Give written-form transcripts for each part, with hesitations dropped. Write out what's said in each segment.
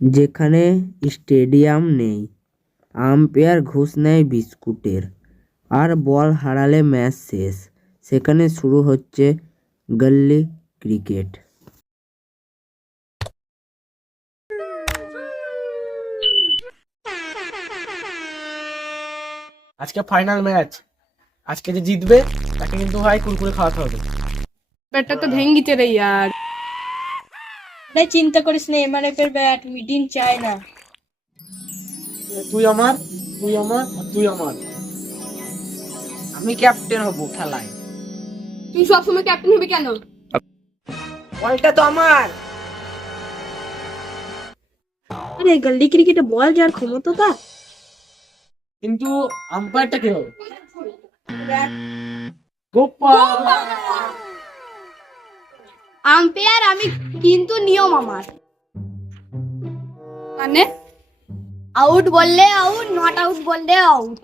যেখানে স্টেডিয়াম নেই, আম্পায়ার ঘুষ নেয় বিস্কুটের, আর বল হারালে ম্যাচ শেষ, সেখানে শুরু হচ্ছে গলি ক্রিকেট। আজকে ফাইনাল ম্যাচ, আজকে যে জিতবে তাকে কিন্তু ভাই কুরকুরে খাওয়াতে হবে। ব্যাটটা তো ভেঙে গেছে রে ইয়ার। চিন্তা করিস না, এমআরএফ এর ব্যাট মিটিং চাই না। তুই আমার, তুই আমার, আর তুই আমার। আমি ক্যাপ্টেন হব খেলায়। তুই সবসময় ক্যাপ্টেন হবি কেন? বলটা তো আমার। আরে গলি ক্রিকেটে বল যার ক্ষমতা তা। কিন্তু আম্পায়ারটা কে হবে? গোপাল। আম্পায়ার আমি, কিন্তু নিয়ম আমার। মানে আউট বললে আউট, নট আউট বললে আউট।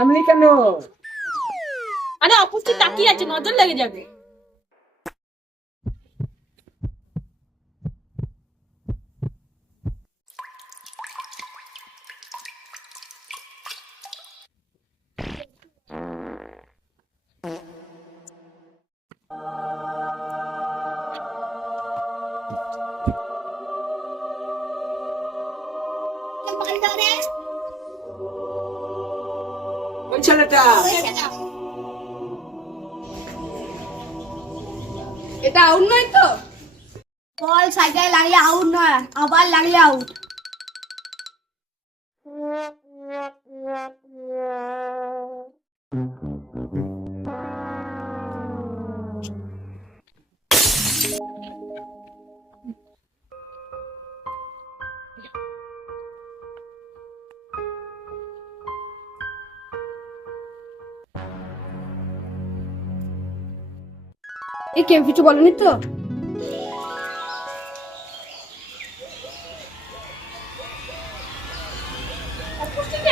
আমি কেন? আরে অপোজিট তাকিয়ে আছে, নজর লেগে যাবে। ওই ছেলেটা। এটা আউট নয় তো? বল সাইডে লাগলে আউট নয়, আবার লাগলে আউট। এ কেউ কিছু বলেনি তো?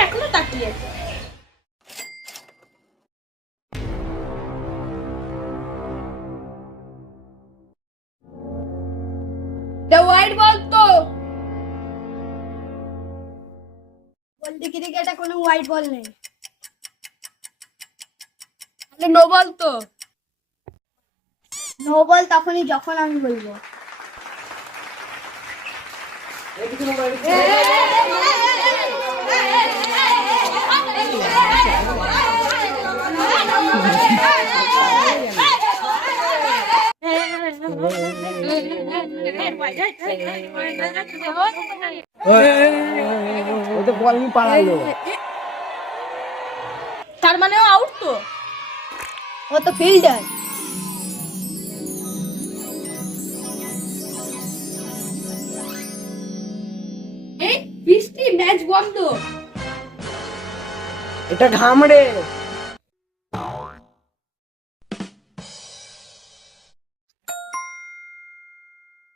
এখনো তাকিয়ে আছে। হোয়াইট বল তো। বল দেখি দেখি, এটা কোনো হোয়াইট বল নেই। নো বল তো। নো বল তখনই যখন আমি বলবো। ও তো বল নিয়ে পালালো। তার মানে আউট তো। ও তো ফিল্ডার। এই বৃষ্টি, ম্যাচ বন্ধ। এটা ঘামড়ে।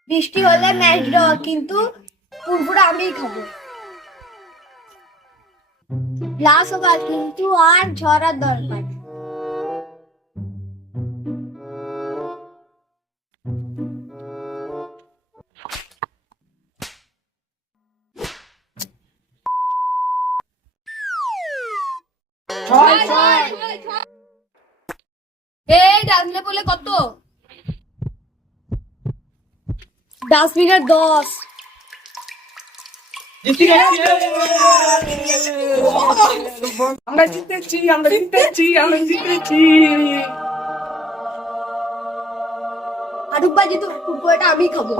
বৃষ্টি হলে ম্যাচ ড্র, কিন্তু পুরোপুরি আমিই খাবো। লাস ওভার, কিন্তু আর ঝরার দরকার। ছয় ছয়। এই ডাসলে বলে কত? ডাস্টবিনের 10। আমরা জিতেছি, আমরা জিতেছি, আমরা জিতেছি। আরুক বাজি তো পুরোটা আমি খাবো।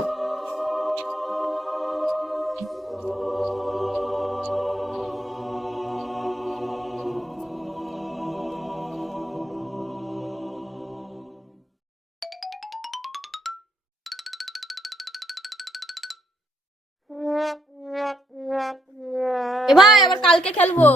এ ভাই, আবার কালকে খেলবো।